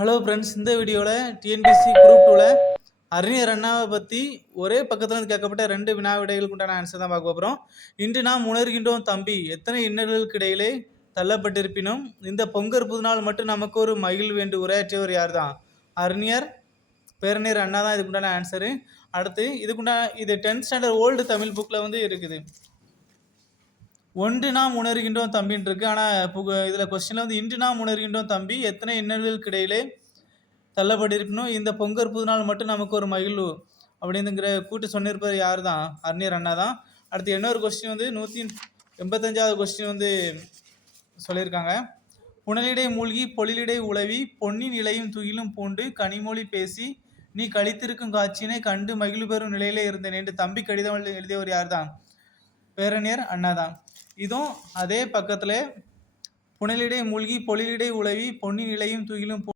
Hello friends இந்த வீடியோவில் TNPSC group டூவில் அறிஞர் அண்ணாவை பற்றி ஒரே பக்கத்துலேருந்து கேட்கப்பட்ட ரெண்டு வினா விடைகளுக்கு உண்டான ஆன்சர் தான் பார்க்க போகிறோம் இன்று நாம் உணர்கின்றோம் தம்பி எத்தனை இன்னல்களுக்கு இடையிலே தள்ளப்பட்டிருப்பினும் இந்த பொங்கற் புதுநாள் மட்டும் நமக்கு ஒரு மகிழ் வேண்டு உரையாற்றியவர் யார் தான் அறிஞர் பேரணியர் அண்ணா தான் இதுக்குண்டான ஆன்சரு அடுத்து இதுக்குண்டான இது டென்த் ஸ்டாண்டர்ட் ஓல்டு தமிழ் புக்கில் வந்து இருக்குது. ஒன்று நாம் உணர்கின்றோம் தம்பின்னு இருக்கு. ஆனால் புக இதில் கொஸ்டினில் வந்து இன்று நாம் உணர்கின்றோம் தம்பி எத்தனை இன்னல்களுக்கு இடையிலே தள்ளப்பட்டிருக்கணும்? இந்த பொங்கல் புது நாள் மட்டும் நமக்கு ஒரு மகிழ்வு அப்படிங்கிற கூட்டு சொன்னிருப்பவர் யார் தான் அர்ணியர் அண்ணா தான் அடுத்து இன்னொரு கொஸ்டின் வந்து நூற்றி எண்பத்தஞ்சாவது கொஸ்டின் வந்து சொல்லியிருக்காங்க. புனலிடை மூழ்கி பொழிலிடை உழவி பொன்னின் இலையும் துயிலும் பூண்டு கனிமொழி பேசி நீ கழித்திருக்கும் காட்சியினை கண்டு மகிழ்வு பெறும் நிலையிலே இருந்தேன் என்று தம்பி கடிதம் எழுதியவர் யார் தான் பேரணியர் அண்ணாதான். இதுவும் அதே பக்கத்தில் புனலிடை மூழ்கி பொழிலிடை உழவி பொன்னின் நிலையும் துயிலும்